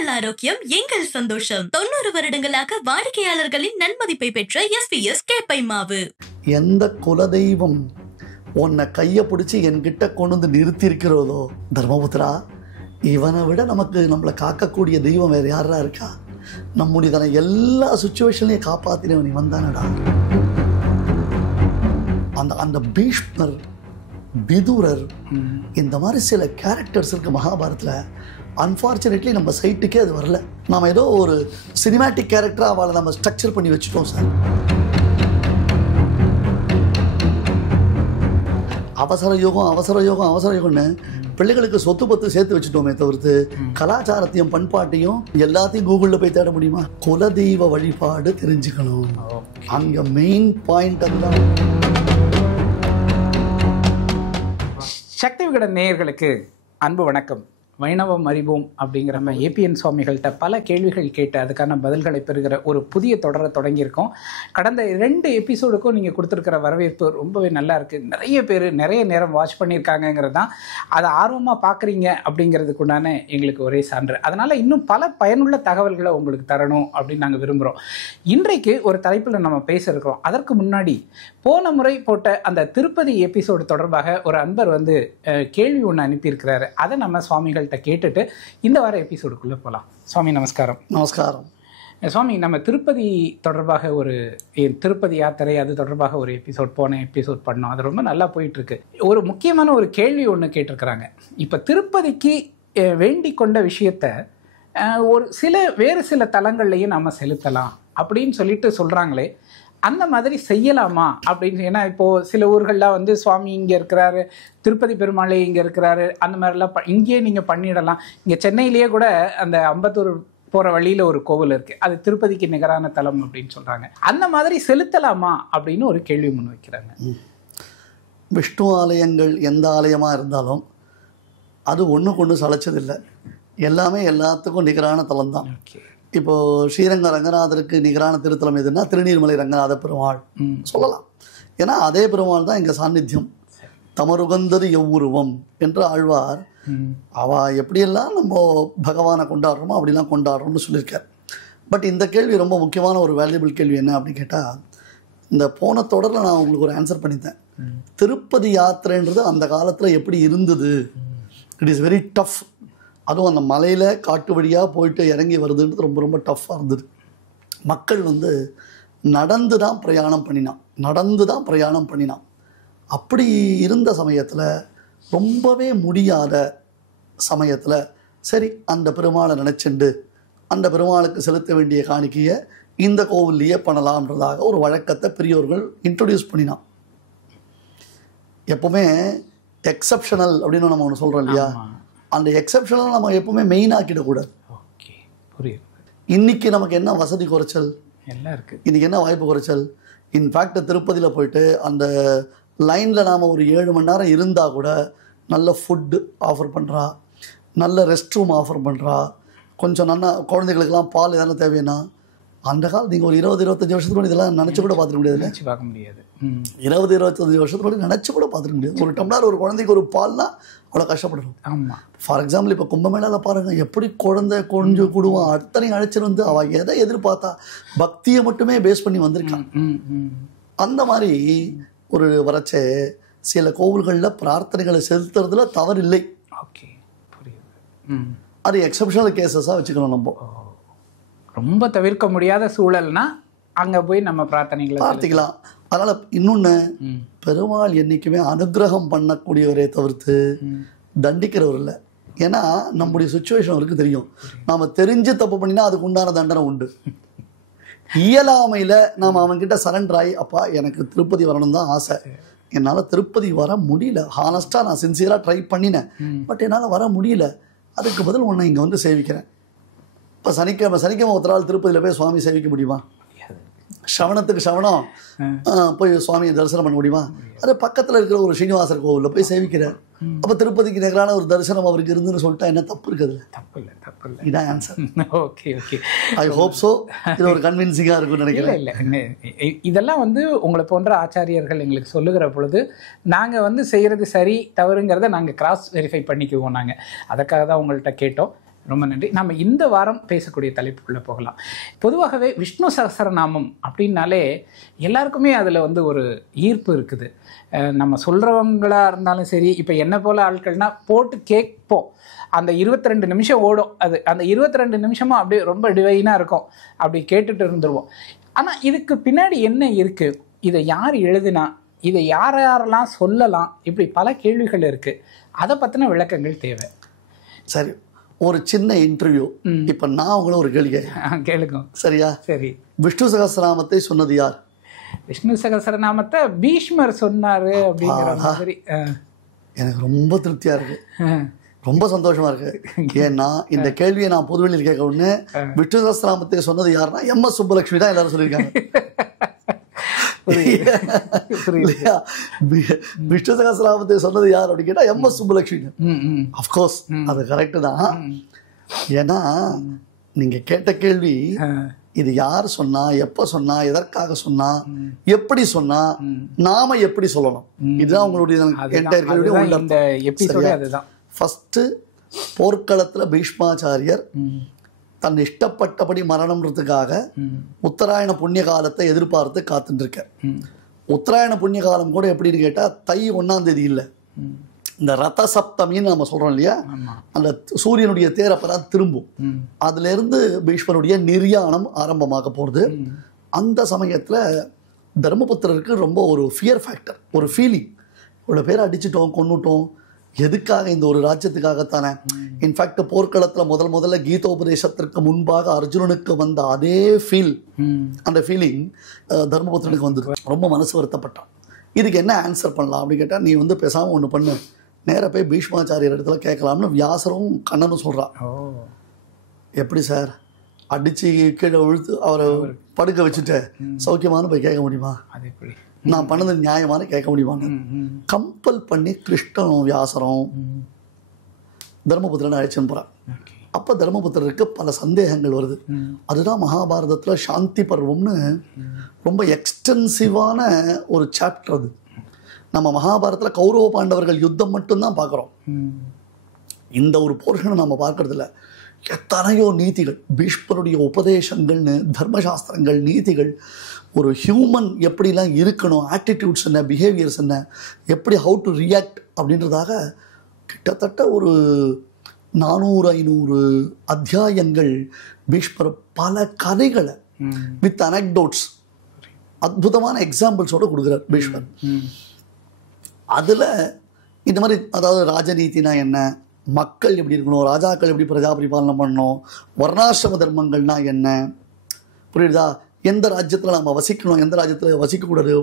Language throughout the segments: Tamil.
உங்கள் ஆரோக்கியம் எங்கள் சந்தோஷம். 90 வருடங்களாக வாடிக்கையாளர்களின் நன்மதிப்பை பெற்ற எஸ்பிஎஸ் கேப்பை மாவு. எந்த குலதெய்வம் உன்னை கையை பிடிச்சி என்கிட்ட கொண்டு வந்து நிறுத்தி இருக்கிறதோ தர்மபுத்திரா, இவனை விட நம்மளை காக்கக்கூடிய தெய்வம் வேறு யாரா இருக்கா? நம்முடைய எல்லா சுச்சுவேஷன்லையும் காப்பாற்றினவன் நீ வந்தானடா. அந்த பீஷ்மர், விதுரர், இந்த மாதிரி சில கேரக்டர்ஸ் இருக்கு மகாபாரத்தில். அன்ஃபார்ச்சுனேட்லி நம்ம சைட்டுக்கே அது வரல. நாம் ஏதோ ஒரு சினிமேட்டிக் கேரக்டராக அவளை நம்ம ஸ்ட்ரக்சர் பண்ணி வச்சுட்டோம் சார். அவசர யோகம்னு பிள்ளைகளுக்கு சொத்து பத்து சேர்த்து வச்சுட்டோமே தவிர்த்து கலாச்சாரத்தையும் பண்பாட்டையும் எல்லாத்தையும் கூகுளில் போய் தேட முடியுமா? குலதெய்வ வழிபாடு தெரிஞ்சுக்கணும். அங்கே மெயின் பாயிண்ட் அதுதான். சக்தி விகடன் நேயர்களுக்கு அன்பு வணக்கம். வைணவம் அறிவோம் அப்படிங்கிற நம்ம ஏபிஎன் சுவாமிகள்கிட்ட பல கேள்விகள் கேட்டு அதுக்கான பதில்களை பெறுகிற ஒரு புதிய தொடரை தொடங்கியிருக்கோம். கடந்த 2 எபிசோடுக்கும் நீங்கள் கொடுத்துருக்கிற வரவேற்பு ரொம்பவே நல்லா இருக்குது. நிறைய பேர் நிறைய நேரம் வாட்ச் பண்ணியிருக்காங்கங்கிறது தான். அதை ஆர்வமாக பார்க்குறீங்க அப்படிங்கிறதுக்கு உண்டான எங்களுக்கு ஒரே சான்று. அதனால் இன்னும் பல பயனுள்ள தகவல்களை உங்களுக்கு தரணும் அப்படின்னு நாங்கள் விரும்புகிறோம். இன்றைக்கு ஒரு தலைப்பில் நம்ம பேச இருக்கிறோம். அதற்கு முன்னாடி போன முறை போட்ட அந்த திருப்பதி எபிசோடு தொடர்பாக ஒரு அன்பர் கேள்வி ஒன்று அனுப்பியிருக்கிறாரு. அதை நம்ம சுவாமிகள் கேட்டுட்டு இந்த வார எபிசோடுக்குள்ள போகலாம். சுவாமி நமஸ்காரம். நமஸ்காரம் சுவாமி. நம்ம திருப்பதி தொடர்பாக திருப்பதி யாத்திரை அது தொடர்பாக ஒரு போன எபிசோட் பண்ணோம். அது ரொம்ப நல்லா போயிட்டு இருக்கு. ஒரு முக்கியமான ஒரு கேள்வி ஒன்று கேட்டிருக்கிறாங்க. இப்ப திருப்பதிக்கு வேண்டிக் கொண்ட விஷயத்த வேறு சில தலங்கள்லையும் நாம செலுத்தலாம் அப்படின்னு சொல்லிட்டு சொல்றாங்களே, அந்த மாதிரி செய்யலாமா அப்படின்னு. ஏன்னா இப்போது சில ஊர்கள்லாம் சுவாமி இங்கே இருக்கிறாரு, திருப்பதி பெருமாளே இங்கே இருக்கிறாரு, அந்த மாதிரிலாம் இங்கேயே நீங்கள் பண்ணிடலாம். இங்கே சென்னையிலேயே கூட அந்த அம்பத்தூர் போகிற வழியில் ஒரு கோவில் இருக்குது, அது திருப்பதிக்கு நிகரான தலம் அப்படின்னு சொல்கிறாங்க. அந்த மாதிரி செலுத்தலாமா அப்படின்னு ஒரு கேள்வி முன் வைக்கிறாங்க. விஷ்ணு ஆலயங்கள் எந்த ஆலயமாக இருந்தாலும் அது ஒன்றுக்கு ஒன்று சளைச்சதில்லை. எல்லாமே எல்லாத்துக்கும் நிகரான தலம்தான். இப்போது ஸ்ரீரங்க ரங்கநாதருக்கு நிகரான திருத்தலம் எதுன்னா திருநீர்மலை ரங்கநாத பெருமாள் சொல்லலாம். ஏன்னா அதே பெருமாள் தான் இங்கே சாநித்தியம். தமருகந்தது எவ்வுருவம் என்று ஆழ்வார் எப்படியெல்லாம் நம்ம பகவானை கொண்டாடுறோமோ அப்படிலாம் கொண்டாடுறோம்னு சொல்லியிருக்கார். பட் இந்த கேள்வி ரொம்ப முக்கியமான ஒரு வேல்யூபிள் கேள்வி. என்ன அப்படின்னு கேட்டால், இந்த போன தொடரில் நான் உங்களுக்கு ஒரு ஆன்சர் பண்ணித்தேன். திருப்பதி யாத்திரைன்றது அந்த காலத்தில் எப்படி இருந்தது? It is very tough. அதுவும் அந்த மலையில் காட்டு வழியாக போயிட்டு இறங்கி வருதுன்றது ரொம்ப ரொம்ப டஃப்பாக இருந்தது. மக்கள் நடந்து தான் பிரயாணம் பண்ணினான். அப்படி இருந்த சமயத்தில், ரொம்பவே முடியாத சமயத்தில், சரி அந்த பெருமாளை நினச்சிண்டு அந்த பெருமாளுக்கு செலுத்த வேண்டிய காணிக்கையை இந்த கோவில்லையே பண்ணலாம்ன்றதாக ஒரு வழக்கத்தை பெரியோர்கள் இன்ட்ரடியூஸ் பண்ணினான். எப்போவுமே எக்ஸப்ஷனல் அப்படின்னு நம்ம ஒன்று சொல்கிறோம் இல்லையா? அந்த எக்ஸப்ஷனல் நம்ம எப்பவுமே மெயின் ஆக்கிடக்கூடாது. இன்னைக்கு நமக்கு என்ன வசதி குறைச்சல், இன்னைக்கு என்ன வாய்ப்பு குறைச்சல்? இன்ஃபேக்ட் திருப்பதியில் போயிட்டு அந்த லைனில் நாம் ஒரு 7 மணி நேரம் இருந்தால் கூட நல்ல ஃபுட்டு ஆஃபர் பண்ணுறா, நல்ல ரெஸ்ட் ரூம் ஆஃபர் பண்ணுறா, கொஞ்சம் நல்லா குழந்தைகளுக்கெல்லாம் பால் எதனா தேவைன்னா. அந்த காலம் நீங்கள் ஒரு 20-25 வருஷத்துக்கு இதெல்லாம் நினச்சி கூட பார்த்துக்க முடியாது. 20-25 வருஷத்துக்கு நினச்சி கூட பார்த்துக்க முடியாது. ஒரு டம்ளர் ஒரு குழந்தைக்கு ஒரு பால்னா அவ்வளோ கஷ்டப்படணும். ஆமாம். ஃபார் எக்ஸாம்பிள் இப்போ கும்பமேளாவில் பாருங்கள், எப்படி குழந்தை கொஞ்சம் குடும்பம் அத்தனையும் அழைச்சிட்டு அவள் எதை எதிர்பார்த்தா பக்தியை மட்டுமே பேஸ் பண்ணி வந்திருக்கான். அந்த மாதிரி ஒரு வரச்சே சில கோவில்களில் பிரார்த்தனைகளை செலுத்துறதுல தவறு இல்லை. அது எக்ஸப்ஷனல் கேசஸாக வச்சுக்கணும். நம்ம ரொம்ப தவிர்க்க முடியாத சூழல்னா அங்கே போய் நம்ம பிரார்த்திக்கலாம். அதனால் இன்னொன்று, பெருமாள் என்றைக்குமே அனுகிரகம் பண்ணக்கூடியவரே தவிர்த்து தண்டிக்கிறவர் இல்லை. ஏன்னா நம்முடைய சுச்சுவேஷன் அவருக்கு தெரியும். நாம் தெரிஞ்சு தப்பு பண்ணினா அதுக்கு உண்டான தண்டனை உண்டு. இயலாமையில் நாம் அவன்கிட்ட சரண்டர் ஆகி, அப்பா எனக்கு திருப்பதி வரணும் தான் ஆசை, என்னால் திருப்பதி வர முடியல, ஹானஸ்ட்டாக நான் சின்சியராக ட்ரை பண்ணினேன், பட் என்னால் வர முடியல, அதுக்கு பதில் ஒன்று இங்கே சேவிக்கிறேன். இப்போ சனிக்கிழமை ஒருத்தர் நாள் திருப்பதியில் போய் சுவாமி சேவிக்க முடியுமா? சவணத்துக்கு சவணம் போய் சுவாமியை தரிசனம் பண்ண முடியுமா? அது பக்கத்தில் இருக்கிற ஒரு ஸ்ரீனிவாசர் கோவிலில் போய் சேவிக்கிறார். அப்போ திருப்பதிக்கு நிகரான ஒரு தரிசனம் அவருக்கு இருந்துன்னு சொல்லிட்டா என்ன தப்பு இருக்குது? தப்பு இல்லை. இதான் answer. Okay. I hope so. இது ஒரு கன்வின்சிங்காக இருக்கும்னு நினைக்கிறேன். இல்லை, இதெல்லாம் உங்களை போன்ற ஆச்சாரியர்கள் எங்களுக்கு சொல்லுகிற பொழுது நாங்கள் செய்கிறது சரி தவறுங்கிறத நாங்கள் கிராஸ் வெரிஃபை பண்ணிக்குவோம். நாங்கள் அதற்காக தான் உங்கள்கிட்ட கேட்டோம். ரொம்ப நன்றி. நம்ம இந்த வாரம் பேசக்கூடிய தலைப்புக்குள்ளே போகலாம். பொதுவாகவே விஷ்ணு சகஸ்ரநாமம் அப்படின்னாலே எல்லாருக்குமே அதில் வந்து ஒரு ஈர்ப்பு இருக்குது. நம்ம சொல்கிறவங்களா இருந்தாலும் சரி, இப்போ என்ன போல் ஆட்கள்னால் போட்டு கேட்போம், அந்த 22 நிமிஷம் ஓடும். அது அந்த 22 நிமிஷமும் அப்படியே ரொம்ப டிவைனாக இருக்கும், அப்படி கேட்டுட்டு இருந்துருவோம். ஆனால் இதுக்கு பின்னாடி என்ன இருக்குது, இதை யார் எழுதினா, இதை யாரெல்லாம் சொல்லலாம், இப்படி பல கேள்விகள் இருக்குது. அதை பற்றின விளக்கங்கள் தேவை. சரி, ஒரு சின்ன இன்டர்வியூ. இப்போ நான் உங்களை ஒரு கேள்வி கேட்குறேன், கேளுங்க. சரியா? சரி. விஷ்ணு சகஸ்ரநாமத்தை சொன்னது யார்? விஷ்ணு சகஸ்ரநாமத்தை பீஷ்மர் சொன்னாரு அப்படிங்கிற மாதிரி. எனக்கு ரொம்ப திருப்தியா இருக்கு, ரொம்ப சந்தோஷமா இருக்கு. ஏன்னா இந்த கேள்வியை நான் பொதுவெளியில் கேட்க உடனே விஷ்ணு சகஸ்ரநாமத்தை சொன்னது யாருன்னா MS சுப்புலட்சுமி தான் எல்லாரும் சொல்லியிருக்காங்க. விஷ்ணு சகஸ்ரநாமத்தை சொன்னது யார் அப்படின்னு கேட்டா MS சுப்புலட்சுமி. அஃப்கோர்ஸ் அது கரெக்டு தான். ஏன்னா நீங்க கேட்ட கேள்வி, இது யார் சொன்னா, எப்ப சொன்னா, எதற்காக சொன்னா, எப்படி சொன்னா, நாம எப்படி சொல்லணும், இதுதான் உங்களுடைய. ஃபர்ஸ்ட் போர்க்களத்துல பீஷ்மாச்சாரியர் தன் இஷ்டப்பட்டபடி மரணம்ன்றதுக்காக உத்தராயண புண்ணிய காலத்தை எதிர்பார்த்து காத்துட்டு இருக்க. உத்தராயண புண்ணிய காலம் கூட எப்படின்னு கேட்டா தை 1ஆம் தேதி இல்லை, இந்த ரத சப்தமின்னு நம்ம சொல்றோம் இல்லையா, அந்த சூரியனுடைய தேர் அப்பதான் திரும்பும். அதுல இருந்து பீஷ்மருடைய நிர்யாணம் ஆரம்பமாக போறது. அந்த சமயத்துல தர்மபுத்திரருக்கு ரொம்ப ஒரு ஃபியர் ஃபேக்டர், ஒரு ஃபீலிங், இவ்வளவு பேர் அடிச்சுட்டோம், கொன்னுட்டோம், எதுக்காக, இந்த ஒரு ராஜ்யத்துக்காகத்தானே. இன்ஃபேக்ட் போர்க்களத்துல முதல்ல கீதோபதேசத்திற்கு முன்பாக அர்ஜுனனுக்கு வந்த அதே ஃபீல், அந்த ஃபீலிங் தர்மபுத்திரனுக்கு வந்தது. ரொம்ப மனசு வருத்தப்பட்டான். இதுக்கு என்ன ஆன்சர் பண்ணலாம் அப்படின்னு கேட்டா, நீ வந்து பேசாம ஒண்ணு பண்ணு, நேர போய் பீஷ்மாச்சாரியர் இடத்துல கேட்கலாம்னு வியாசரும் கண்ணனும் சொல்றான். எப்படி சார், அடிச்சு கீழே விழுத்து அவரை படுக்க வச்சுட்டு சௌக்கியமானு போய் கேட்க முடியுமா, நான் பண்ணது நியாயமான கேட்க முடியுமான்னு கம்பல் பண்ணி கிருஷ்ணனும் வியாசரும் தர்மபுத்திரனை அழைச்சுன்னு போறான். அப்ப தர்மபுத்திரருக்கு பல சந்தேகங்கள் வருது. அதுதான் மகாபாரதத்துல சாந்தி பர்வம்னு ரொம்ப எக்ஸ்டென்சிவான ஒரு சாப்டர். அது நம்ம மகாபாரதத்துல கௌரவ பாண்டவர்கள் யுத்தம் மட்டும்தான் பார்க்குறோம், இந்த ஒரு போர்ஷனை நம்ம பார்க்கறது இல்லை. எத்தனையோ நீதிகள், பீஷ்மருடைய உபதேசங்கள்னு, தர்மசாஸ்திரங்கள், நீதிகள், ஒரு ஹியூமன் எப்படிலாம் இருக்கணும், ஆட்டிடியூட்ஸ் என்ன, பிஹேவியர்ஸ் என்ன, எப்படி ஹவு டு ரியாக்ட் அப்படின்றதாக கிட்டத்தட்ட ஒரு 400-500 அத்தியாயங்கள் பீஷ்மர் பல கதைகளை வித் அனெக்டோட்ஸ், அற்புதமான எக்ஸாம்பிள்ஸோட கொடுக்குறார் பீஷ்மர். அதில் இந்த மாதிரி, அதாவது ராஜநீதினா என்ன, மக்கள் எப்படி இருக்கணும், ராஜாக்கள் எப்படி பிரஜா பரிபாலனை பண்ணணும், வர்ணாசிரம தர்மங்கள்னா என்ன, புரியுதா, எந்த ராஜ்யத்தில் நம்ம வசிக்கணும், எந்த ராஜ்யத்தில் வசிக்கக்கூடாது,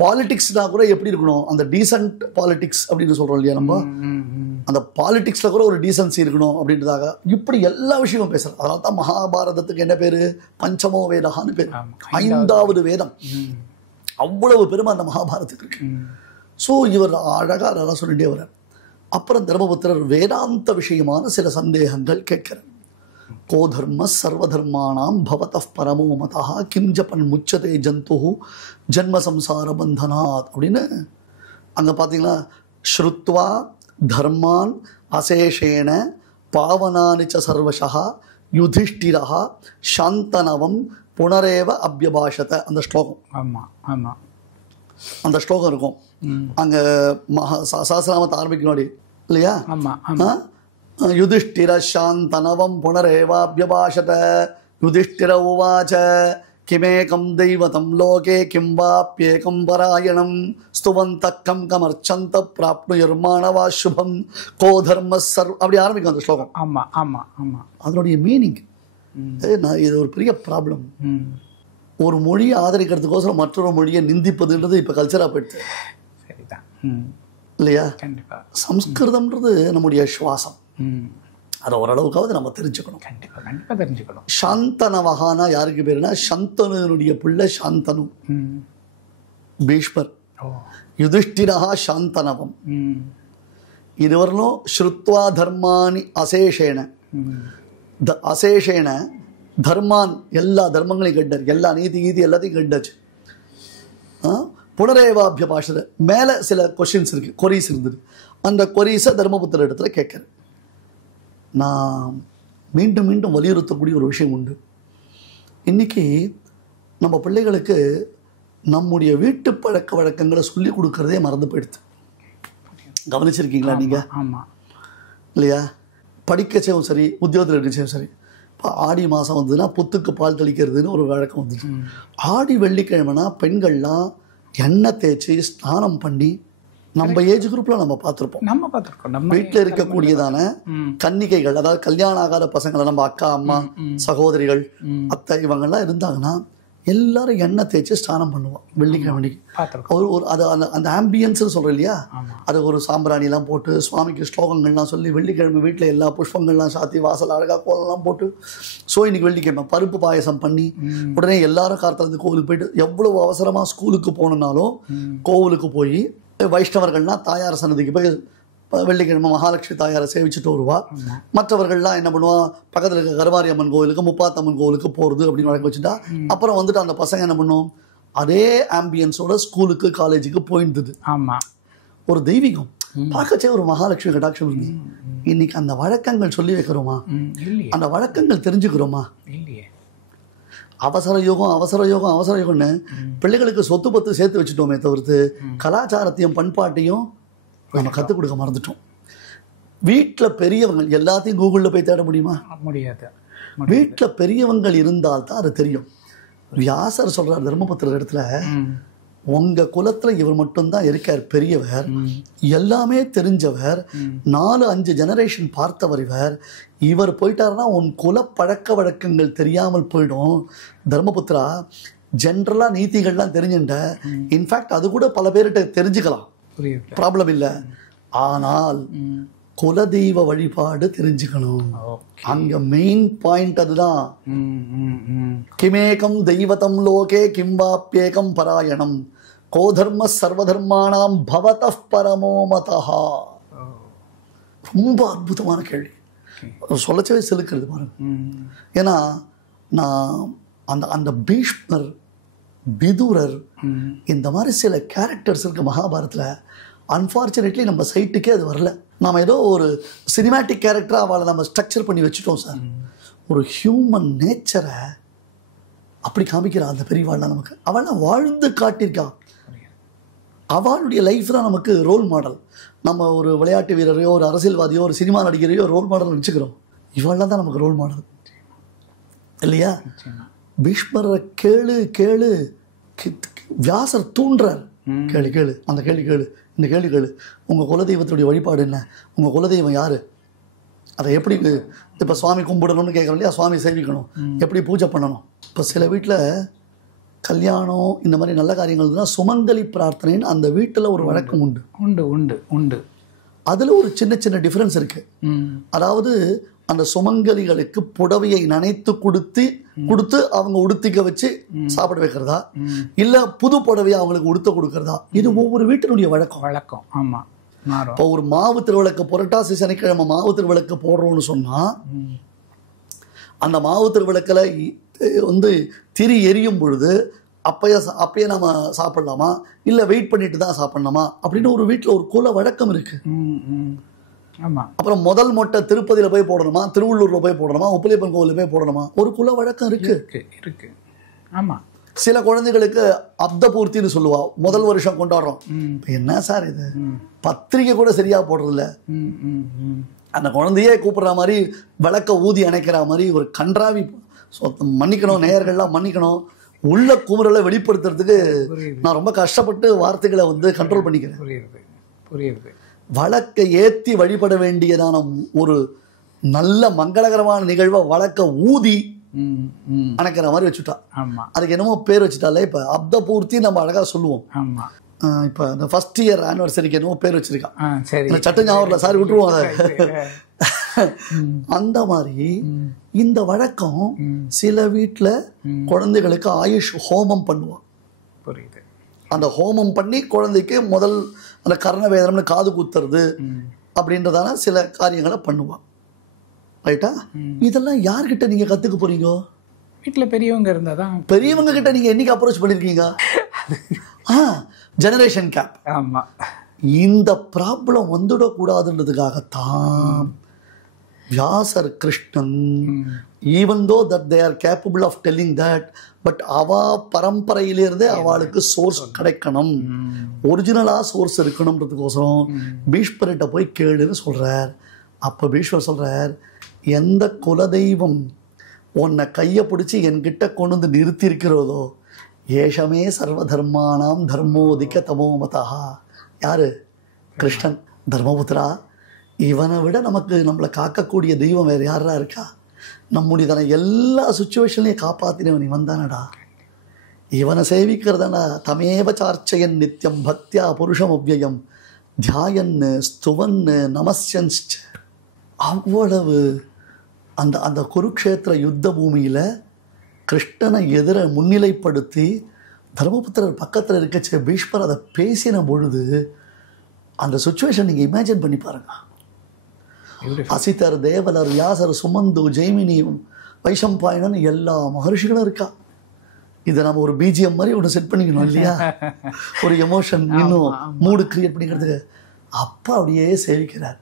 பாலிடிக்ஸ்னா கூட எப்படி இருக்கணும், அந்த டீசன்ட் பாலிடிக்ஸ் அப்படின்னு சொல்கிறோம் இல்லையா நம்ம, அந்த பாலிடிக்ஸில் கூட ஒரு டீசன்சி இருக்கணும் அப்படின்றதாக இப்படி எல்லா விஷயமும் பேசுகிறோம். அதனால தான் மகாபாரதத்துக்கு என்ன பேர், பஞ்சமோ வேதகான்னு பேர், 5வது வேதம். அவ்வளவு பெருமை அந்த மகாபாரதத்துக்கு இருக்கு. ஸோ இவர் அழகாக அதெல்லாம் சொல்லிட்டே வர்றார். அப்புறம் தர்மபுத்திரர் வேதாந்த விஷயமான சில சந்தேகங்கள் கேட்கிறார். கோ தர்ம சர்வதர்மானாம் பவத பரமோ மதா கிம் ஜபன் முச்சதே ஜந்து ஜன்ம சம்சார பந்தனாத் அப்படின்னு அங்கே பார்த்தீங்கன்னா, ஸ்ருத்வா தர்மான் அசேஷேன பாவனானிச்ச சர்வசா யுதிஷ்டிரா சாந்தனவம் புனரேவ அபியபாஷத, அந்த ஸ்லோகம். ஆமாம் ஆமாம், அந்த ஸ்லோகம் இருக்கும் அங்கே சஹஸ்ரநாமத்தை ஆரம்பிக்கணும் இல்லையா. யுதிஷ்டிர சாந்தனவம் புனரேவாபியபாஷத யுதிஷ்டிர உவாச்ச கிமேகம் தெய்வதம் லோகே கிம் வாப்யேகம் பராயணம் ஸ்துவந்த கம் கமர்ச்சந்த பிராப்னுயர்மாணவா சுபம் கோ தர்ம சர்வ, அப்படி ஆரம்பிக்கும் அந்த ஸ்லோகம். ஆமாம் ஆமாம் ஆமாம், அதனுடைய மீனிங் இது ஒரு பெரிய ப்ராப்ளம். ஒரு மொழியை ஆதரிக்கிறதுக்கோசரம் மற்றொரு மொழியை நிந்திப்பதுன்றது இப்போ கல்ச்சராக போயிடுச்சு. சரிதான் இல்லையா? கண்டிப்பாக. சம்ஸ்கிருதம்ன்றது நம்முடைய சுவாசம், அதை ஓரளவுக்காவது நம்ம தெரிஞ்சுக்கணும். கண்டிப்பாக கண்டிப்பாக தெரிஞ்சுக்கணும். சாந்தனவகானா யாருக்கு பேருனா, சந்தனுடைய பிள்ளை சாந்தனு பீஷ்மர். யுதிஷ்டிரா சாந்தனவம். இதுவரையிலும் ஸ்ருத்வா தர்மானி அசேஷேன, அசேஷேன தர்மான், எல்லா தர்மங்களையும் கண்டார், எல்லா நீதி கீதி எல்லாத்தையும் கண்டாச்சு. புனரேவாபிய பாஷத மேலே சில கொஷின்ஸ் இருக்கு, கொரீஸ் இருந்தது. அந்த கொரீஸை தர்மபுத்திர இடத்துல கேட்குறேன். நான் மீண்டும் மீண்டும் வலியுறுத்தக்கூடிய ஒரு விஷயம் உண்டு. இன்றைக்கி நம்ம பிள்ளைகளுக்கு நம்முடைய வீட்டு பழக்க வழக்கங்களை சொல்லிக் கொடுக்கறதே மறந்து போயிடுது. கவனிச்சிருக்கீங்களா நீங்கள்? ஆமாம் இல்லையா? படிக்கச்சேவும் சரி, உத்தியோகத்தில் இருக்கச்சேவும் சரி. இப்போ ஆடி மாதம் வந்ததுன்னா புத்துக்கு பால் தெளிக்கிறதுன்னு ஒரு வழக்கம் வந்துச்சு. ஆடி வெள்ளிக்கிழமைனா பெண்கள்லாம் எண்ணெய் தேய்ச்சி ஸ்நானம் பண்ணி நம்ம ஏஜ் குரூப்பில் நம்ம பார்த்துருப்போம். வீட்டில் இருக்கக்கூடியதான கன்னிகைகள், அதாவது கல்யாணம் ஆகாத பசங்களை, நம்ம அக்கா, அம்மா, சகோதரிகள், அத்தை இவங்கெல்லாம் இருந்தாங்கன்னா எல்லாரும் எண்ணெய் தேய்ச்சி ஸ்நானம் பண்ணுவோம் வெள்ளிக்கிழமைக்கு. ஒரு அது அந்த ஆம்பியன்ஸ்னு சொல்கிறோம் இல்லையா, அது ஒரு சாம்பிராணிலாம் போட்டு சுவாமிக்கு ஸ்லோகங்கள்லாம் சொல்லி வெள்ளிக்கிழமை வீட்டில் எல்லா புஷ்பங்கள்லாம் சாத்தி வாசல் அழகாக கோலம்லாம் போட்டு, ஸோ இன்னைக்கு வெள்ளிக்கிழமை பருப்பு பாயசம் பண்ணி உடனே எல்லாரும் காலத்துலேருந்து கோவிலுக்கு போயிட்டு, எவ்வளவு அவசரமாக ஸ்கூலுக்கு போகணுன்னாலும் கோவிலுக்கு போய் வைஷ்ணவர்கள்னால் தாயார் சன்னதிக்கு போய் வெள்ளிக்கிழமை மகாலட்சுமி தாயாரை சேவிச்சுட்டு வருவா. மற்றவர்கள்லாம் என்ன பண்ணுவா, பக்கத்தில் இருக்க கருமாரி அம்மன் கோவிலுக்கு, முப்பாத்தம்மன் கோவிலுக்கு போகிறது அப்படின்னு வழக்க வச்சுட்டா, அப்புறம் வந்துட்டு அந்த பசங்க என்ன பண்ணும், அதே ஆம்பியன்ஸோட ஸ்கூலுக்கு காலேஜுக்கு போயிருந்தது. ஆமாம், ஒரு தெய்வீகம் பார்க்கச்சே ஒரு மகாலட்சுமி கடாட்சம் இருந்தது. இன்னைக்கு அந்த வழக்கங்கள் சொல்லி வைக்கிறோமா? அந்த வழக்கங்கள் தெரிஞ்சுக்கிறோமா? அவசர யோகம்னு பிள்ளைகளுக்கு சொத்து பத்து சேர்த்து வச்சுட்டோமே தவிர்த்து கலாச்சாரத்தையும் பண்பாட்டையும் நம்ம கற்றுக் கொடுக்க மறந்துட்டோம். வீட்டில் பெரியவங்கள் எல்லாத்தையும் கூகுளில் போய் தேட முடியுமா? முடியாது. வீட்டில் பெரியவங்கள் இருந்தால்தான் அது தெரியும். வியாசர் சொல்கிறார் தர்மபுத்திரர் இடத்துல, உங்கள் குலத்தில் இவர் மட்டும்தான் இருக்கார் பெரியவர், எல்லாமே தெரிஞ்சவர், 4-5 ஜெனரேஷன் பார்த்தவர் இவர் போயிட்டாருன்னா உன் குல பழக்க வழக்கங்கள் தெரியாமல் போயிடும். தர்மபுத்திரா, ஜென்ரலாக நீதிகள்லாம் தெரிஞ்சுட்ட, இன்ஃபேக்ட் அது கூட பல பேர்கிட்ட தெரிஞ்சுக்கலாம், ப்ராப்ளம் இல்லை. ஆனால் குலதெய்வ வழிபாடு தெரிஞ்சுக்கணும். அங்க மெயின் பாயிண்ட் அதுதான். கிமேகம் தெய்வதம் லோகே கிம்பாப்யேகம் பராயணம் கோதர்ம சர்வதர்மானாம் பவத பரமோ மதஹா. ரொம்ப அற்புதமான கேள்வி, சொல்லச்சவே செலுக்கிறது பாருங்க. ஏன்னா நான் அந்த பீஷ்மர், விதுரர், இந்த மாதிரி சில கேரக்டர்ஸ் இருக்கு மகாபாரத்தில். அன்ஃபார்ச்சுனேட்லி நம்ம சைட்டுக்கே அது வரல. நாம் ஏதோ ஒரு சினிமேட்டிக் கேரக்டராக அவளை நம்ம ஸ்ட்ரக்சர் பண்ணி வச்சுட்டோம் சார். ஒரு ஹியூமன் நேச்சரை அப்படி காமிக்கிறா அந்த பெரியவாள்லாம். நமக்கு அவள்லாம் வாழ்ந்து காட்டியிருக்கா. அவளுடைய லைஃப் தான் நமக்கு ரோல் மாடல். நம்ம ஒரு விளையாட்டு வீரரையோ, ஒரு அரசியல்வாதியோ, ஒரு சினிமா நடிகரையோ ரோல் மாடல் நினச்சிக்கிறோம். இவள்லாம் தான் நமக்கு ரோல் மாடல் இல்லையா? பீஷ்மரை கேளு, வியாசர் தூண்டுறார், கேளு, அந்த கேள்வி கேளு, இந்த கேள்வி கேளு. உங்கள் குலதெய்வத்துடைய வழிபாடு என்ன? உங்கள் குலதெய்வம் யார்? அதை எப்படி இப்போ சுவாமி கும்பிடணும்னு கேட்குறோம் இல்லையா, சுவாமி சேவிக்கணும், எப்படி பூஜை பண்ணணும். இப்போ சில வீட்டில் கல்யாணம் இந்த மாதிரி நல்ல காரியங்கள் இருந்தால் சுமங்கலி பிரார்த்தனைன்னு அந்த வீட்டில் ஒரு வழக்கம் உண்டு உண்டு உண்டு உண்டு அதில் ஒரு சின்ன டிஃப்ரென்ஸ் இருக்குது. அதாவது அந்த சுமங்கலிகளுக்கு புடவையை நனைத்து கொடுத்து அவங்க உடுத்திக்க வச்சு சாப்பிட வைக்கிறதா, இல்லை புது புடவையை அவங்களுக்கு உடுத்த கொடுக்கறதா, இது ஒவ்வொரு வீட்டினுடைய வழக்கம். ஆமாம். இப்போ ஒரு மாவு திருவிளக்கு, புரட்டாசி சனிக்கிழமை மாவு திருவிளக்கு போடுறோம்னு சொன்னால், அந்த மாவு திருவிளக்கில் திரி எரியும் பொழுது அப்பயே நம்ம சாப்பிடலாமா, இல்லை வெயிட் பண்ணிட்டு தான் சாப்பிடலாமா அப்படின்னு ஒரு வீட்டில் ஒரு குல வழக்கம் இருக்கு. ஆமாம். அப்புறம் முதல் மொட்டை திருப்பதியில் போய் போடணுமா, திருவள்ளூரில் போய் போடணுமா, உப்பிலியப்பன் கோவிலில் போய் போடணுமா, ஒரு குல வழக்கம் இருக்கு. ஆமாம். சில குழந்தைகளுக்கு அப்த பூர்த்தின்னு சொல்லுவா, முதல் வருஷம் கொண்டாடுறோம். என்ன சார் இது, பத்திரிக்கை கூட சரியா போடுறதில்ல. அந்த குழந்தையே கூப்பிடுற மாதிரி விளக்க ஊதி அணைக்கிற மாதிரி ஒரு கன்றாவி. மன்னிக்கணும், நேயர்கள்லாம் மன்னிக்கணும், உள்ள குமுறலை வெளிப்படுத்துறதுக்கு நான் ரொம்ப கஷ்டப்பட்டு வார்த்தைகளை கண்ட்ரோல் பண்ணிக்கிறேன். புரியுது. வழக்கை ஏற்றி வழிபட வேண்டியதான ஒரு நல்ல மங்களகரமான நிகழ்வை வழக்க ஊதி அணைக்கிற மாதிரி வச்சுட்டா. அதுக்கு என்னமோ பேர் வச்சுட்டாலே. இப்போ அப்த பூர்த்தி நம்ம அழகா சொல்லுவோம். இப்போ இந்த ஃபர்ஸ்ட் இயர் ஆனிவர்சரிக்கு என்னமோ பேர் வச்சிருக்கான், சட்ட ஞாபகம் சாரி விட்டுருவோம் அதை. அந்த மாதிரி இந்த வழக்கம் சில வீட்டில் குழந்தைகளுக்கு ஆயுஷ் ஹோமம் பண்ணுவான். புரியுது. அந்த ஹோமம் பண்ணி குழந்தைக்கு முதல் அந்த கர்ணவேதனம்னு காது குத்துறது அப்படின்றதான சில காரியங்களை பண்ணுவான். ரைட்டா? இதெல்லாம் யார்கிட்ட நீங்க கத்துக்க போறீங்க? வீட்டில் பெரியவங்க இருந்தாதான். பெரியவங்க கிட்ட நீங்க என்னைக்கு அப்ரோச் பண்ணிருக்கீங்க? Generation gap. ஆமா. இந்த ப்ராப்ளம் வந்துடக்கூடாதுன்றதுக்காகத்தான் Vyasar Krishnan even though that they are capable of telling that, but அவா பரம்பரையிலிருந்தே அவளுக்கு சோர்ஸ் கிடைக்கணும், ஒரிஜினலாக சோர்ஸ் இருக்கணும்ன்றதுக்கோசரம் பீஷ்மர்கிட்ட போய் கேளுன்னு சொல்கிறார். அப்போ பீஷ்மர் சொல்கிறார், எந்த குலதெய்வம் உன்னை கையை பிடிச்சி என்கிட்ட கொண்டு வந்து நிறுத்தியிருக்கிறதோ ஏஷமே சர்வதர்மானாம் தர்மோதிக்க தமோமதா. யாரு? கிருஷ்ணன். தர்மபுத்திரா, இவனை விட நமக்கு நம்மளை காக்கக்கூடிய தெய்வம் வேறு யாரா இருக்கா? நம்முடைய எல்லா சுச்சுவேஷன்லையும் காப்பாற்றினவன் இவன் தானடா. இவனை சேவிக்கிறதானா தமேவ சார்ச்சையன் நித்தியம் பக்தியா புருஷம் அவ்யயம் தியாயன் ஸ்துவன் நமஸ்யன்ஸ். அவ்வளவு அந்த அந்த குருக்ஷேத்திர யுத்த பூமியில் கிருஷ்ணனை எதிர முன்னிலைப்படுத்தி தர்மபுத்திரர் பக்கத்தில் இருக்கச்ச பீஷ்மர் அதை பேசின பொழுது அந்த சுச்சுவேஷன் நீங்கள் இமேஜின் பண்ணி பாருங்க. அசிதர், தேவலர், வியாசர், சுமந்து, ஜெய்மினி, வைஷம்பாயனன் எல்லா மகர்ஷிகளும் இருக்கா. இதை நம்ம ஒரு பிஜிஎம் மாதிரி ஒன்று செட் பண்ணிக்கணும் இல்லையா? ஒரு எமோஷன் இன்னும் மூடு கிரியேட் பண்ணிக்கிறதுக்கு. அப்போ அப்படியே சேவிக்கிறார்.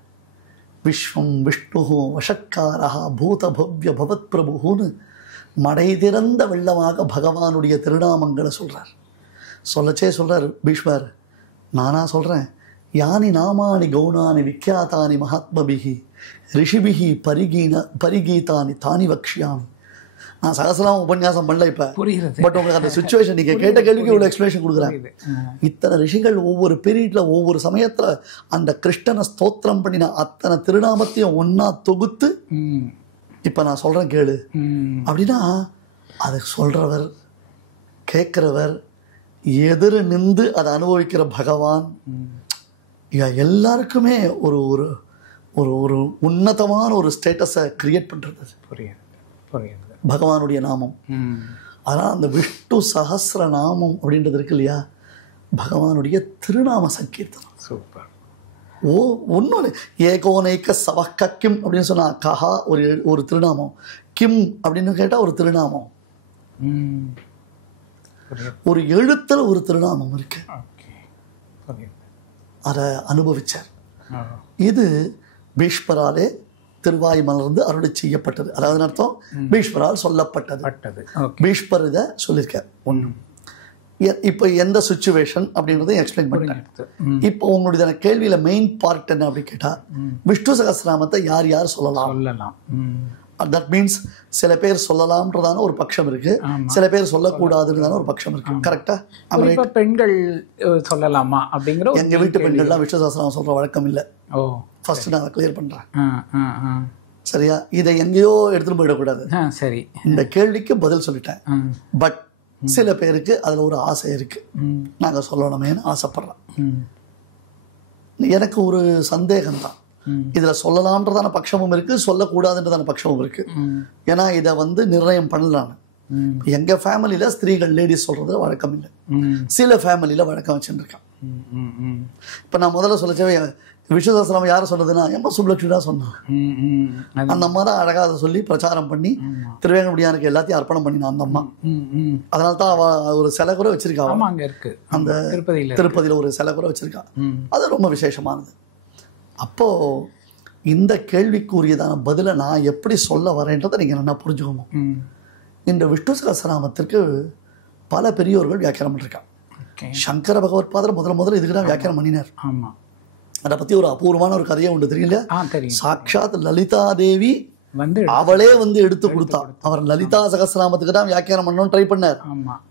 விஸ்வம் விஷ்ணு வஷக்காரா பூத பவ்ய பவத் பிரபுன்னு மடை திறந்த வெள்ளமாக பகவானுடைய திருநாமங்களை சொல்கிறார். சொல்லச்சே சொல்கிறார் பீஷ்மர், நானா சொல்கிறேன், யானி நாமானி கௌணானி விக்யாத்தானி மகாத்மபிகி ரிஷிபிகி பரிகீதானி தானி வக்ஷியாமி. நான் சகசலாம் உபன்யாசம் பண்ணல இப்போ, பட் உங்களுக்கு அந்த சுச்சுவேஷன் நீங்கள் கேட்ட கேள்விக்கு இவ்வளோ எக்ஸ்பிளேஷன் கொடுக்குறேன். இத்தனை ரிஷிகள் ஒவ்வொரு பீரியடில் ஒவ்வொரு சமயத்தில் அந்த கிருஷ்ணனை ஸ்தோத்திரம் பண்ணின அத்தனை திருநாமத்தையும் ஒன்றா தொகுத்து இப்போ நான் சொல்கிறேன் கேளு அப்படின்னா, அதை சொல்கிறவர், கேட்குறவர், எதிர நின்று அதை அனுபவிக்கிற பகவான், எல்லாருக்குமே ஒரு ஒரு ஒரு ஒரு உன்னதமான ஒரு ஸ்டேட்டஸை கிரியேட் பண்ணுறது பகவானுடைய நாமம். அதனால் அந்த விஷ்ணு சஹஸ்ர நாமம் அப்படின்றது இருக்கு இல்லையா, பகவானுடைய திருநாம சங்கீர்த்தனம். சூப்பர். ஒன்றும் இல்லை, ஏகோனைக்க சவக்க கிம் அப்படின்னு சொன்னால் கஹா ஒரு திருநாமம், கிம் அப்படின்னு கேட்டால் ஒரு திருநாமம், ஒரு எழுத்தில் ஒரு திருநாமம் இருக்கு. அதை அனுபவிச்சார். இது பீஷ்மராலே திருவாய் மலர்ந்து அருளை செய்யப்பட்டது. அதாவது அர்த்தம் பீஷ்மரால் சொல்லப்பட்டது. பீஷ்மர் இதை சொல்லியிருக்கார். ஒன்று இப்போ எந்த சுச்சுவேஷன் அப்படின்றத எக்ஸ்பிளைன் பண்ணிட்டேன். இப்போ உங்களுடைய கேள்வியில் மெயின் பார்ட் என்ன அப்படின்னு கேட்டால், விஷ்ணு சகஸ்ரநாமத்தை யார் யார் சொல்லலாம். தட் மீன்ஸ் சில பேர் சொல்லலாம்ன்றதான ஒரு பட்சம் இருக்கு, சில பேர் சொல்லக்கூடாதுன்றதான ஒரு பட்சம் இருக்கு. கரெக்டா? பெண்கள் சொல்லலாமா அப்படிங்கிற எங்க வீட்டு பெண்கள்லாம் விஷ்ணு சகஸ்ரநாமம் சொல்ற வழக்கம் இல்லை. ஃபர்ஸ்ட் நான் அதை கிளியர் பண்றேன். சரியா? இதை எங்கேயோ எடுத்துட்டு போயிடக்கூடாது. சரி, இந்த கேள்விக்கு பதில் சொல்லிட்டேன். பட் சில பேருக்கு அதுல ஒரு ஆசை இருக்கு, நாங்க சொல்லணுமேன்னு ஆசைப்படுறோம். எனக்கு ஒரு சந்தேகம் தான், இதுல சொல்லலாம்ன்றதான பட்சமும் இருக்கு, சொல்லக்கூடாதுன்றதான பட்சமும் இருக்கு. ஏன்னா இதை நிர்ணயம் பண்ணலான்னு. எங்க ஃபேமிலியில ஸ்திரீகள் லேடிஸ் சொல்றது வழக்கம் இல்லை, சில ஃபேமிலியில வழக்கம் வச்சுருக்கான். இப்ப நான் முதல்ல சொல்லச்சவே விஷ்ணு சஹஸ்ரநாமம் யாரை சொன்னதுன்னா எம்மா சுப்லட்சுமி தான் சொன்னான். அந்த அம்மா தான் அழகா அதை சொல்லி பிரச்சாரம் பண்ணி திருவேங்கடமுடியானுக்கு எல்லாத்தையும் அர்ப்பணம் பண்ணினான் அந்த அம்மா. அதனால தான் அவ ஒரு சிலை கூட வச்சிருக்கா, அந்த திருப்பதியில ஒரு சிலை கூட வச்சிருக்கா. அது ரொம்ப விசேஷமானது. அப்போ இந்த கேள்விக்குரியதான பதிலை நான் எப்படி சொல்ல வரேன்றதை நீங்க என்ன புரிஞ்சுக்கணும். இந்த விஷ்ணு சஹஸ்ரநாமத்திற்கு பல பெரியோர்கள் வியாக்கியானம் பண்ணிருக்காங்க. சங்கர பகவத் பாதர் முதல்ல இதுக்கு தான் வியாக்கியானம் பண்ணினார். அதை பத்தி ஒரு அபூர்வமான ஒரு கதையை உண்டு, தெரியல? சாட்சாத் லலிதா தேவி அவளே எடுத்து கொடுத்தா. அவர் லலிதா சகஸ்ரநாமத்துக்கு தான் வியாக்கியானம் பண்ணணும்னு ட்ரை பண்ணார்.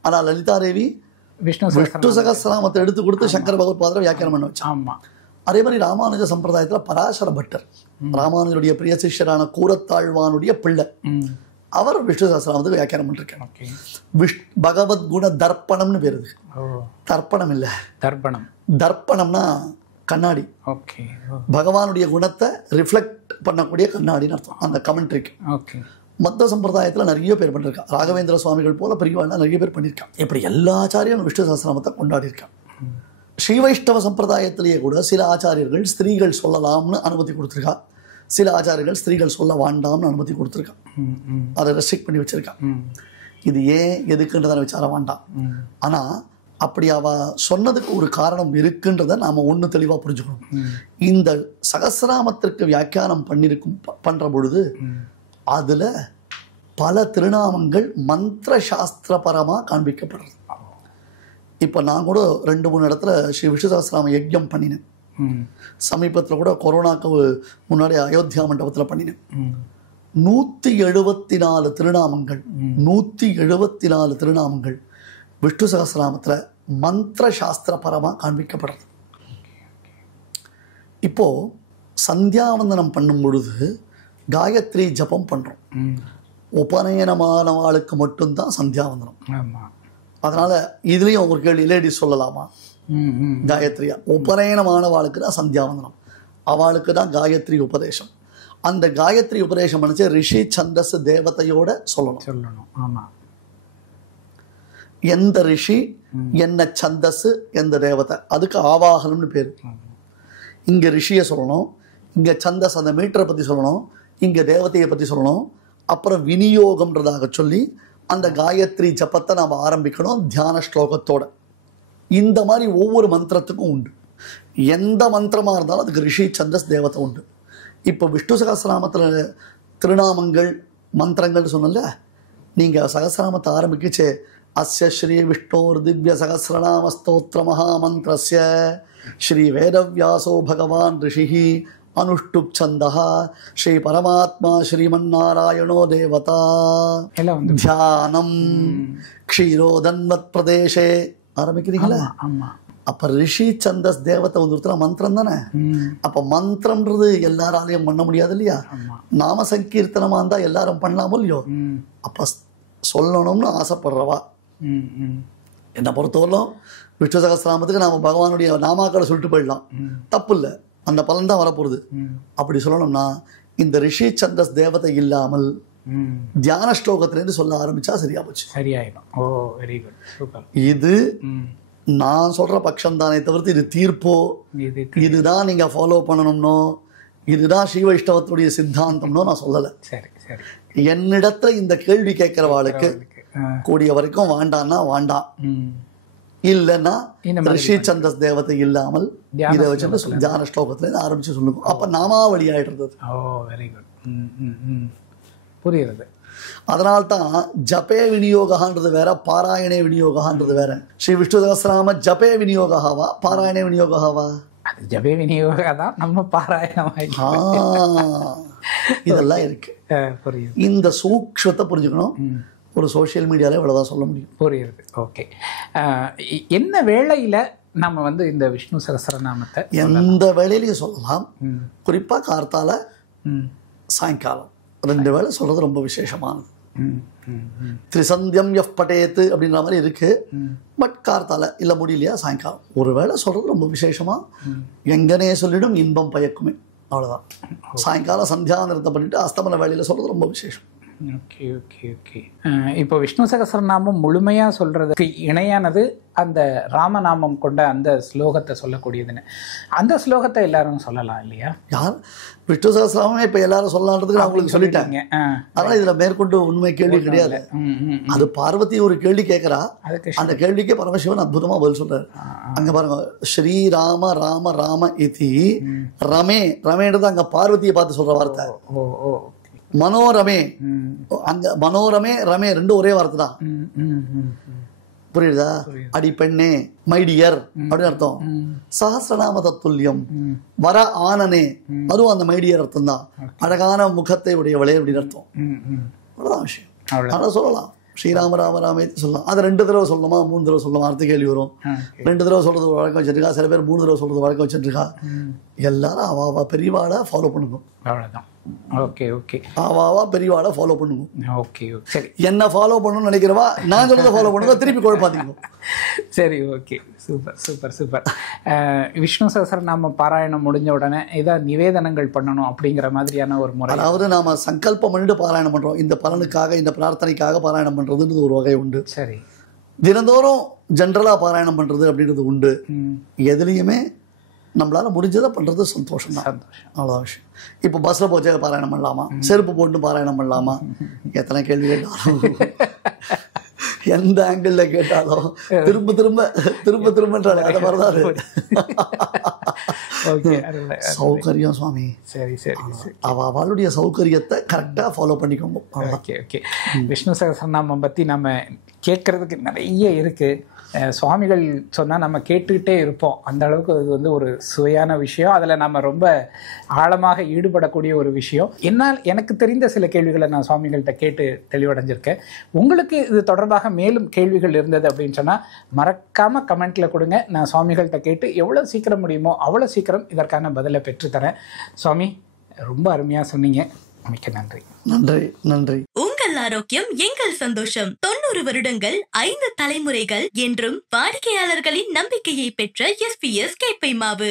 ஆனா லலிதா தேவி விஷ்ணு சகஸ்ரநாமத்தை எடுத்து கொடுத்து சங்கர பகவத் பாதரை வியாக்கியானம் பண்ண வச்சா. அதே மாதிரி ராமானுஜ சம்பிரதாயத்துல பராசர பட்டர், ராமானுஜருடைய பிரிய சிஷ்யரான கூரத்தாழ்வானுடைய பிள்ளை, அவர் விஷ்ணு சஹஸ்ரநாமத்துக்கு வியாக்கியானம் பண்ணிருக்காங்க. பகவத் குண தர்ப்பணம்னு பேரு. தர்ப்பணம் இல்ல, தர்ப்பணம்னா கண்ணாடி. பகவானுடைய குணத்தை ரிஃப்ளெக்ட் பண்ணக்கூடிய கண்ணாடின்னு அர்த்தம் அந்த கமெண்ட்ரிக்கு. மத்த சம்பிரதாயத்தில் நிறைய பேர் பண்ணியிருக்கான். ராகவேந்திர சுவாமிகள் போல பெரியவாள்லாம் நிறைய பேர் பண்ணியிருக்கான். இப்படி எல்லா ஆச்சாரியும் விஷ்ணு சஹஸ்ரநாமத்தை கொண்டாடி இருக்கான். ஸ்ரீ வைஷ்ணவ சம்பிரதாயத்திலேயே கூட சில ஆச்சாரியர்கள் ஸ்திரீகள் சொல்லலாம்னு அனுமதி கொடுத்துருக்கா, சில ஆச்சாரியர்கள் ஸ்திரீகள் சொல்ல வேண்டாம்னு அனுமதி கொடுத்துருக்கான். அதை ரெஸ்ட்ரிக்ட் பண்ணி வச்சிருக்கான். இது ஏன் எதுக்குன்றதான விசாரம் வேண்டாம். ஆனால் அப்படி அவ சொன்னதுக்கு ஒரு காரணம் இருக்குன்றதை நாம் ஒன்று தெளிவாக புரிஞ்சுக்கணும். இந்த சகஸ்ரநாமத்திற்கு வியாக்கியானம் பண்ணுற பொழுது அதில் பல திருநாமங்கள் மந்திர சாஸ்திரபரமாக காண்பிக்கப்படுறது. இப்போ நான் கூட 2-3 இடத்துல ஸ்ரீ விஷ்ணு சகஸ்ரநாம யஜ்யம் பண்ணினேன். சமீபத்தில் கூட கொரோனாக்கு முன்னாடி அயோத்தியா மண்டபத்தில் பண்ணினேன். 174 திருநாமங்கள் 174 திருநாமங்கள் விஷ்ணு சகஸ்ரநாமத்தில் மந்திர சாஸ்திரபரமாக காண்பிக்கப்படுறது. இப்போது சந்தியாவந்தனம் பண்ணும் பொழுது காயத்ரி ஜபம் பண்ணுறோம். உபநயனமானவாளுக்கு மட்டும்தான் சந்தியாவந்தனம். அதனால் இதுலேயும் ஒரு கேள்வி லேடிஸ் சொல்லலாமா? காயத்ரியா உபநயனமானவாளுக்கு தான் சந்தியாவந்தனம், அவளுக்கு தான் காயத்ரி உபதேசம். அந்த காயத்ரி உபதேசம் பண்ணிச்சு ரிஷி சந்தஸ் தேவதையோட சொல்லணும். ஆமாம், எந்த ரிஷி என்ன சந்தஸ் எந்த தேவதை அதுக்கு ஆவாகனம்னு பேர். இங்கே ரிஷியை சொல்லணும், இங்கே சந்தஸ் அந்த மீட்டரை பற்றி சொல்லணும், இங்கே தேவதையை பற்றி சொல்லணும். அப்புறம் விநியோகம்ன்றதாக சொல்லி அந்த காயத்ரி ஜபத்தை நாம் ஆரம்பிக்கணும் தியான ஸ்லோகத்தோட. இந்த மாதிரி ஒவ்வொரு மந்திரத்துக்கும் உண்டு. எந்த மந்திரமாக இருந்தாலும் அதுக்கு ரிஷி சந்தஸ் தேவதை உண்டு. இப்போ விஷ்ணு சகஸ்ரநாமத்தில் திருநாமங்கள் மந்திரங்கள் சொன்னல, நீங்கள் சகஸ்ரநாமத்தை ஆரம்பிக்கிச்சு அஸ்ய ஸ்ரீ விஷ்ணோர் திவ்ய சகஸ்ரநாம ஸ்தோத்திர மகாமந்திரஸ்ய ஸ்ரீ வேதவியாசோ பகவான் ரிஷிஹி அனுஷ்டுப் சந்தஹ ஸ்ரீ பரமாத்மா ஸ்ரீமன்னாராயணோ தேவதா தியானம் க்ஷீரோதன்வத் பிரதேசே ஆரம்பிக்கிறீங்களா? அப்போ ரிஷி சந்தஸ் தேவத்தை வந்துருத்துனா மந்திரம் தானே. அப்போ மந்திரம்ன்றது எல்லாராலையும் பண்ண முடியாது இல்லையா? நாம சங்கீர்த்தனமாக இருந்தால் எல்லாரும் பண்ணலாமோ இல்லையோ? அப்போ சொல்லணும்னு ஆசைப்படுறவா என்னை பொறுத்தவரையிலும் விஷ்ணு சகஸ்ரநாமத்துக்கு நாம் பகவானுடைய நாமாக்களை சொல்லிட்டு போயிடலாம், தப்பு இல்லை, அந்த பலன் தான் வரப்போகுது. அப்படி சொல்லணும்னா இந்த ரிஷி சந்தஸ் தேவதை இல்லாமல் தியான ஸ்லோகத்திலேருந்து சொல்ல ஆரம்பிச்சா சரியா போச்சு, சரியாயிடும். ஓ வெரி குட், சூப்பர். இது நான் சொல்ற பட்சம் தானே தவிர்த்து இது தீர்ப்போ இதுதான் நீங்க ஃபாலோ பண்ணணும்னோ இதுதான் ஸ்ரீ வைஷ்ணவத்துடைய சித்தாந்தம்னோ நான் சொல்லலை. சரி சரி. என்னிடத்துல இந்த கேள்வி கேட்கிறவாளுக்கு கூடிய வரைக்கும் வேண்டான்னா வேண்டாம், இல்லைன்னா ரிஷி சந்தஸ் தேவதை இல்லாமல் இதை வச்சு தியான ஸ்லோகத்துல ஆரம்பிச்சு சொல்லுங்க. அப்ப நாமாவளி ஆயிடுறது. ஓ வெரி குட், புரியுது. அதனால்தான் ஜபே விநியோகான்றது வேற, பாராயணே விநியோகான்றது வேற. ஸ்ரீ விஷ்ணு சகஸ்ரநாம ஜபே விநியோகாவா பாராயணே விநியோகாவா? அது ஜபே விநியோகா தான், நம்ம பாராயணம் இதெல்லாம் இருக்கு. இந்த சூக்ஷத்தை புரிஞ்சுக்கணும். ஒரு சோஷியல் மீடியாவில் இவ்வளோதான் சொல்ல முடியும். புரியுது. ஓகே. என்ன வேளையில் நம்ம வந்து இந்த விஷ்ணு சகஸ்ரநாமத்தை எந்த வேளையிலையும் சொல்லலாம். குறிப்பாக கார்த்தால சாயங்காலம் 2 வேளை சொல்கிறது ரொம்ப விசேஷமானது. திரிசந்தியம் எஃப் பட்டேத்து அப்படின்ற மாதிரி இருக்கு. பட் கார்த்தால இல்லை முடியலையா சாயங்காலம் ஒரு வேளை சொல்கிறது ரொம்ப விசேஷமாக. எங்கனே சொல்லிடும் இன்பம் பயக்குமே, அவ்வளோதான். சாயங்காலம் சந்தியாந்திரத்தை பண்ணிட்டு அஸ்தமன வேலையில் சொல்கிறது ரொம்ப விசேஷம். Okay okay okay. இப்போ விஷ்ணு சகஸ்ரநாமம் முழுமையாக சொல்கிறதுக்கு இணையானது அந்த ராமநாமம் கொண்ட அந்த ஸ்லோகத்தை சொல்லக்கூடியதுன்னு. அந்த ஸ்லோகத்தை எல்லாரும் சொல்லலாம் இல்லையா? யார் விஷ்ணு சகஸ்ரநாமமே இப்போ எல்லாரும் சொல்லலான்றதுக்கு நான் உங்களுக்கு சொல்லிட்டாங்க. அதனால் இதில் மேற்கொண்டு உண்மை கேள்வி கிடையாது. அது பார்வதி ஒரு கேள்வி கேட்குறா, அந்த கேள்விக்கே பரமசிவன் அற்புதமாக பதில் சொல்கிறார். அங்கே பாருங்க, ஸ்ரீராம ராம ராம இதி ரமே, ரமேன்றது அங்கே பார்வதியை பார்த்து சொல்கிற வார்த்தை. மனோரமே, அங்க மனோரமே ரமே ரெண்டும் ஒரே வார்த்தை தான். புரியுதா? அடி பெண்ணே, மைடியர் அப்படின்னு அர்த்தம். சஹஸ்ரநாம தத்துல்யம் வர ஆனனே, அதுவும் அந்த மைடியர் அர்த்தம் தான். அழகான முகத்தை உடையவளே அப்படின்னு அர்த்தம். அவ்வளோதான் விஷயம். அதெல்லாம் சொல்லலாம். ஸ்ரீராம ராம ராமே சொல்லலாம். அது 2 தடவை சொல்லணுமா 3 தடவை சொல்லணுமா அடுத்த கேள்வி வரும். 2 தடவை சொல்றது வழக்கம் வச்சுருக்கா, சில பேர் 3 தடவை சொல்றது வழக்கம் வச்சுருக்கா. எல்லாரும் அவ பெரியவாளை ஃபாலோ பண்ணுங்க, அவ்வளோதான். Okay okay. ஆவாவா பெரியவாளை ஃபாலோ பண்ணுங்க. ஓகே ஓகே சரி. என்ன ஃபாலோ பண்ணணும்னு நினைக்கிறவா நான் சொல்றதை ஃபாலோ பண்ணுங்க, திருப்பி குழப்பாதீங்க. சரி okay, super super super. Vishnu Sahasranama பாராயணம் முடிஞ்ச உடனே ஏதாவது நிவேதனங்கள் பண்ணணும் அப்படிங்கிற மாதிரியான ஒரு முறை. அதாவது நாம சங்கல்பம் பண்ணிட்டு பாராயணம் பண்றோம், இந்த பலனுக்காக இந்த பிரார்த்தனைக்காக பாராயணம் பண்றதுன்றது ஒரு வகை உண்டு. சரி. தினந்தோறும் ஜென்ரலா பாராயணம் பண்றது அப்படின்றது உண்டு. எதுலையுமே நம்மளால முடிஞ்சதை பண்றது சந்தோஷம் தான், அவ்வளோ விஷயம். இப்போ பஸ்ல போச்சு பாராயணம் பண்ணலாமா, செருப்பு போட்டு பாராயணம் பண்ணலாமா, எத்தனை கேள்வி கேட்டாலும் எந்த ஆங்கிள் கேட்டாலும் திரும்ப திரும்ப திரும்ப திரும்பன்றாரு. அதை மாதிரிதான் அது. சௌகரியம் சுவாமி. சரி சரி. அவளுடைய சௌகரியத்தை கரெக்டாக ஃபாலோ பண்ணிக்கோங்க. Okay okay. விஷ்ணு சகஸ்ரநாமம் பற்றி நம்ம கேட்கறதுக்கு நிறைய இருக்கு. சுவாமிகள் சொன்னால் நம்ம கேட்டுக்கிட்டே இருப்போம். அந்த அளவுக்கு அது வந்து ஒரு சுவையான விஷயம். அதில் நம்ம ரொம்ப ஆழமாக ஈடுபடக்கூடிய ஒரு விஷயம். என்னால் எனக்கு தெரிந்த சில கேள்விகளை நான் சுவாமிகள்கிட்ட கேட்டு தெளிவடைஞ்சிருக்கேன். உங்களுக்கு இது தொடர்பாக மேலும் கேள்விகள் இருந்தது அப்படின்னு சொன்னால் மறக்காமல் கமெண்ட்டில் கொடுங்க. நான் சுவாமிகள்கிட்ட கேட்டு எவ்வளோ சீக்கிரம் முடியுமோ அவ்வளோ சீக்கிரம் இதற்கான பதிலை பெற்றுத்தரேன். சுவாமி ரொம்ப அருமையாக சொன்னீங்க. மிக்க நன்றி. நன்றி நன்றி. உங்கள் ஆரோக்கியம் எங்கள் சந்தோஷம். 90 வருடங்கள் 5 தலைமுறைகள் என்றும் வாடிக்கையாளர்களின் நம்பிக்கையை பெற்ற SPS கேப்பை மாவு.